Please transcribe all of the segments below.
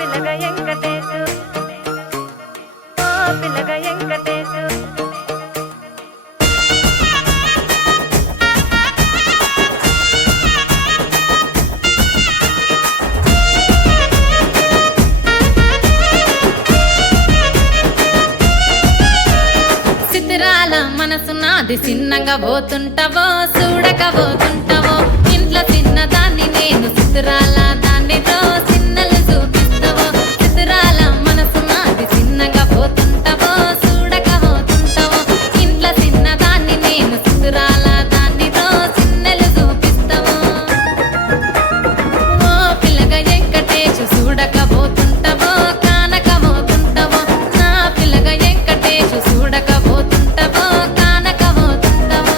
పిల్లగా వెంకటేశు ఓ పిల్లగా వెంకటేశు సిద్ధిరాల మనసు నాది చిన్నగా పోతుంటావో చూడక పోతుంటావో ఇంట్లో చిన్నదాన్ని నేను సిద్ధిరాల దాన్నితో చిన్నలు చూపిస్తావో సిద్ధిరాల మనసు నాది చిన్నగా పోతుంటావో చూడక పోతుంటావో ఇంట్లో చిన్నదాన్ని నేను సిద్ధిరాల దాన్నితో చిన్నలు చూపిస్తావో ఓ పిల్లగా వెంకటేశు చూడక పోతుంటావో కానక పోతుంటావో నా పిల్లగా వెంకటేశు చూడక పోతుంటావో కానక పోతుంటావో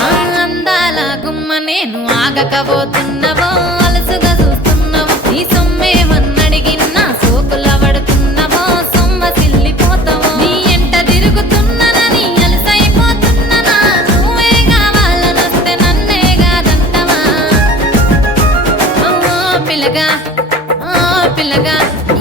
ఆ అందాల గుమ్మ నేను ఆగకపోతున్నావో అలసుగా చూస్తున్నావో నీ సొమ్మేమన్నడిగిన్నా సోకుల పడుతున్నావో సొమ్మ సిల్లిపోతావో నీ ఎంట తిరుగుతున్నానని అలసైపోతున్నానా నువ్వే కావాలనొస్తే నన్నే కాదంటవా ఓ పిల్లగా ఓ పిల్లగా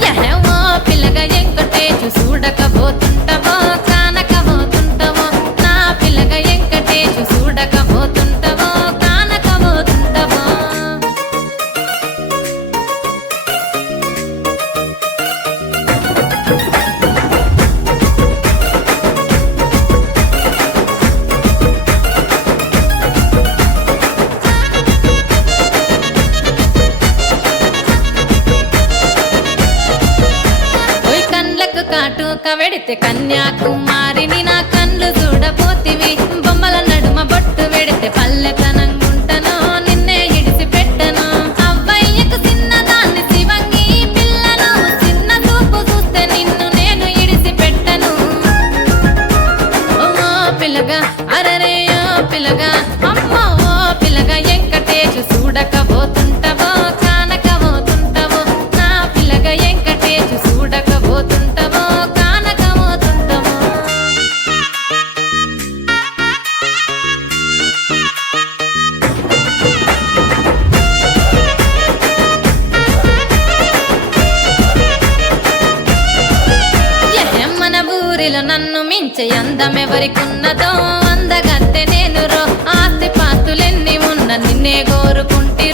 యహ ఓ పిల్లగా వెంకటేశు చూడకపోతుంటావో కానకపోతుంటావో నా పిల్లగా వెంకటేశు చూడకపోతుంటావో కానకపోతుంటావో ఓయ్ కండ్లకు కాటుక వెడితే కన్యాకుమారిని నా కండ్లు చూడపోతివి బొమ్మల నడుమ బొట్టు వెడితే పల్లెతనంగుంటను నిన్నే ఇడిసి పెట్టను అవ్వయ్యకు చిన్నదాన్ని శివంగి పిల్లను చిన్న చూపు చూస్తే నిన్ను నేను ఇడిసి పెట్టను ఓ పిల్లగా అరరే ఓ పిల్లగా అమ్మో ఓ పిల్లగా వెంకటేశు చూడకపోతుంటావో కానకపోతుంటావో నా పిల్లగా వెంకటేశు చూడకపోతుంటావో కానకపోతుంటావో మన ఊరిలో నన్ను మించే అందమెవరికున్నదో అందగత్తె నేను రో ఆస్తి పాస్తులెన్ని ఉన్న నిన్నే కోరుకుంటే